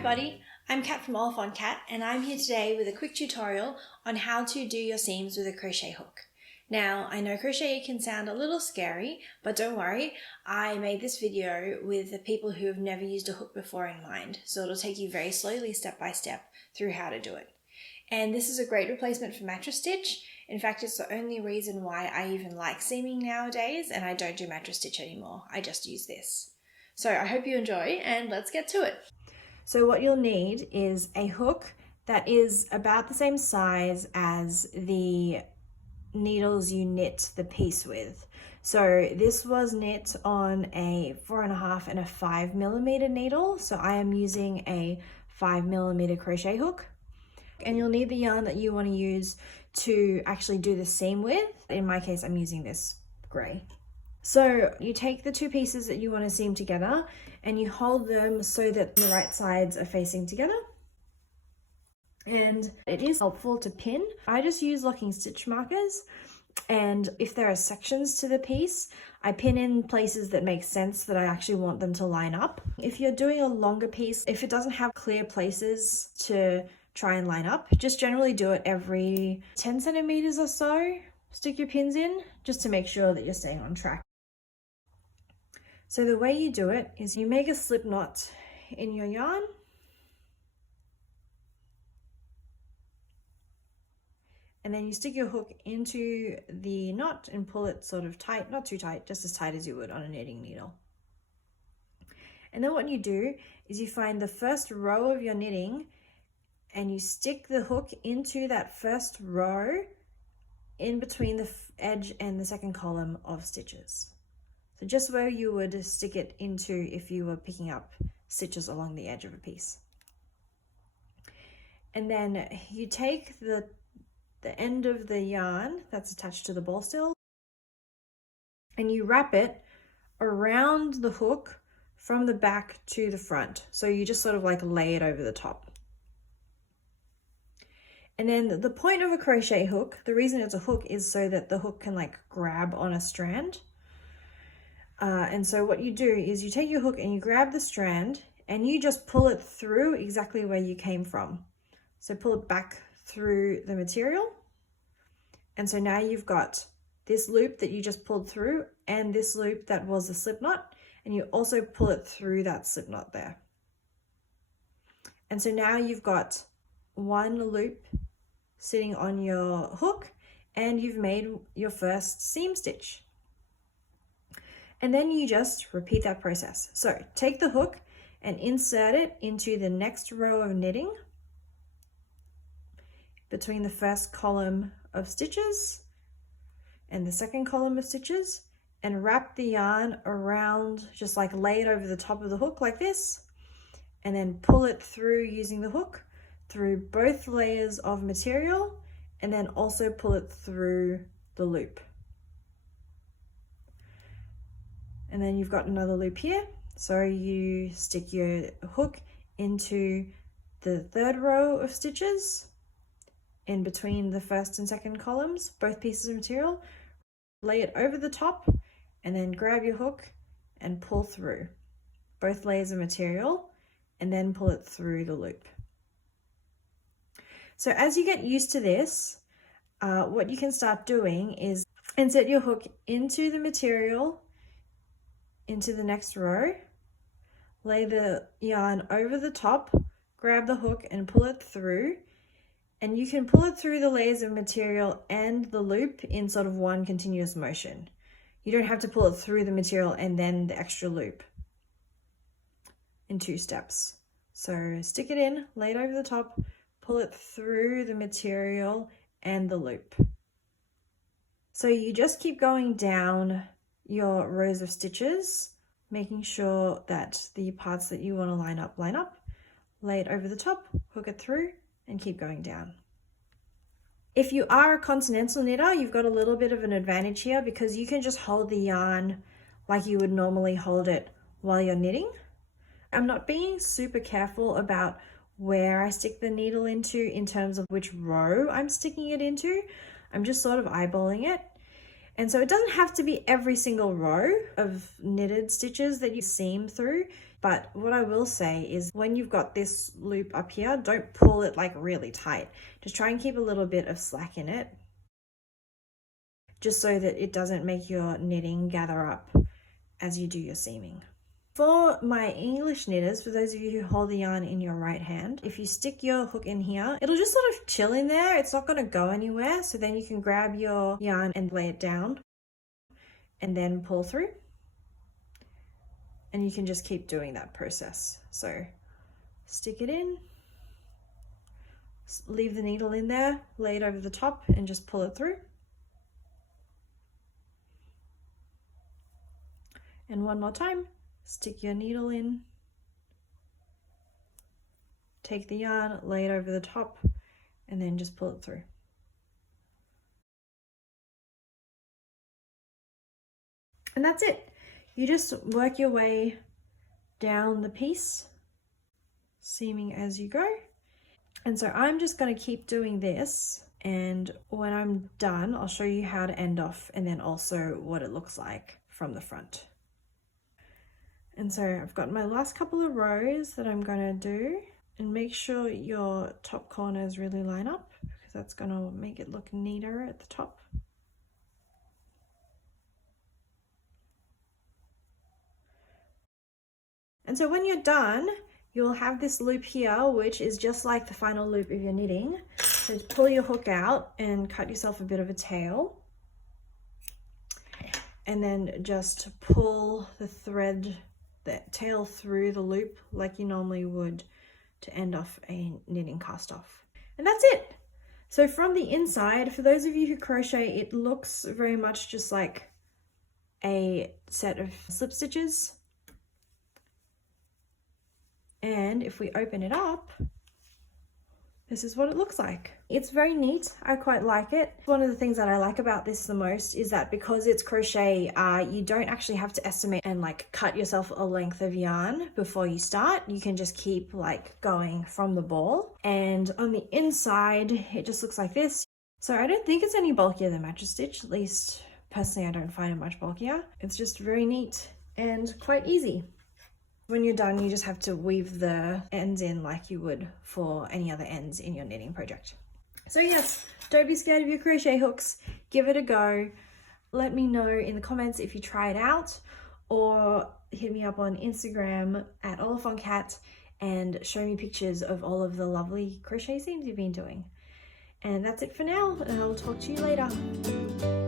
everybody, I'm Kat from Oliphant and I'm here today with a quick tutorial on how to do your seams with a crochet hook. Now, I know crochet can sound a little scary, but don't worry, I made this video with the people who have never used a hook before in mind, so it'll take you very slowly, step by step, through how to do it. And this is a great replacement for mattress stitch. In fact, it's the only reason why I even like seaming nowadays, and I don't do mattress stitch anymore. I just use this. So I hope you enjoy, and let's get to it. So what you'll need is a hook that is about the same size as the needles you knit the piece with. So this was knit on a 4.5 and a 5mm needle. So I am using a 5mm crochet hook. And you'll need the yarn that you want to use to actually do the seam with. In my case, I'm using this gray. So you take the two pieces that you want to seam together and you hold them so that the right sides are facing together. And it is helpful to pin. I just use locking stitch markers, and if there are sections to the piece, I pin in places that make sense that I actually want them to line up. If you're doing a longer piece, if it doesn't have clear places to try and line up, just generally do it every 10 centimeters or so. Stick your pins in just to make sure that you're staying on track. So the way you do it is you make a slip knot in your yarn. And then you stick your hook into the knot and pull it sort of tight, not too tight, just as tight as you would on a knitting needle. And then what you do is you find the first row of your knitting and you stick the hook into that first row in between the edge and the second column of stitches. So just where you would stick it into if you were picking up stitches along the edge of a piece. And then you take the end of the yarn that's attached to the ball still and you wrap it around the hook from the back to the front. So you just sort of like lay it over the top. And then the point of a crochet hook, the reason it's a hook is so that the hook can like grab on a strand. And so what you do is you take your hook and you grab the strand and you just pull it through exactly where you came from. So pull it back through the material. And so now you've got this loop that you just pulled through and this loop that was a slip knot, and you also pull it through that slip knot there. And so now you've got one loop sitting on your hook and you've made your first seam stitch. And then you just repeat that process. So take the hook and insert it into the next row of knitting between the first column of stitches and the second column of stitches, and wrap the yarn around, just like lay it over the top of the hook like this, and then pull it through using the hook through both layers of material, and then also pull it through the loop. And then you've got another loop here. So you stick your hook into the third row of stitches in between the first and second columns, both pieces of material, lay it over the top, and then grab your hook and pull through both layers of material, and then pull it through the loop. So as you get used to this, what you can start doing is insert your hook into the material, into the next row, lay the yarn over the top, grab the hook and pull it through. And you can pull it through the layers of material and the loop in sort of one continuous motion. You don't have to pull it through the material and then the extra loop in 2 steps. So stick it in, lay it over the top, pull it through the material and the loop. So you just keep going down your rows of stitches, making sure that the parts that you want to line up, lay it over the top, hook it through, and keep going down. If you are a Continental knitter, you've got a little bit of an advantage here because you can just hold the yarn like you would normally hold it while you're knitting. I'm not being super careful about where I stick the needle into in terms of which row I'm sticking it into. I'm just sort of eyeballing it. And so it doesn't have to be every single row of knitted stitches that you seam through. But what I will say is when you've got this loop up here, don't pull it like really tight. Just try and keep a little bit of slack in it, just so that it doesn't make your knitting gather up as you do your seaming. For my English knitters, for those of you who hold the yarn in your right hand, if you stick your hook in here, it'll just sort of chill in there. It's not going to go anywhere. So then you can grab your yarn and lay it down and then pull through. And you can just keep doing that process. So stick it in, leave the needle in there, lay it over the top and just pull it through. And one more time, stick your needle in, take the yarn, lay it over the top, and then just pull it through. And that's it. You just work your way down the piece, seaming as you go. And so I'm just going to keep doing this, and when I'm done, I'll show you how to end off and then also what it looks like from the front. And so I've got my last couple of rows that I'm going to do, and make sure your top corners really line up because that's going to make it look neater at the top. And so when you're done, you'll have this loop here, which is just like the final loop of your knitting. So pull your hook out and cut yourself a bit of a tail. And then just pull the thread, the tail through the loop like you normally would to end off a knitting cast off. And that's it. So from the inside, for those of you who crochet, it looks very much just like a set of slip stitches. And if we open it up, this is what it looks like. It's very neat. I quite like it. One of the things that I like about this the most is that because it's crochet, you don't actually have to estimate and like cut yourself a length of yarn before you start. You can just keep like going from the ball. And on the inside, it just looks like this. So I don't think it's any bulkier than mattress stitch. At least personally, I don't find it much bulkier. It's just very neat and quite easy. When you're done, you just have to weave the ends in like you would for any other ends in your knitting project. So yes, don't be scared of your crochet hooks. Give it a go. Let me know in the comments if you try it out, or hit me up on Instagram at Oliphant and show me pictures of all of the lovely crochet seams you've been doing. And that's it for now, and I'll talk to you later.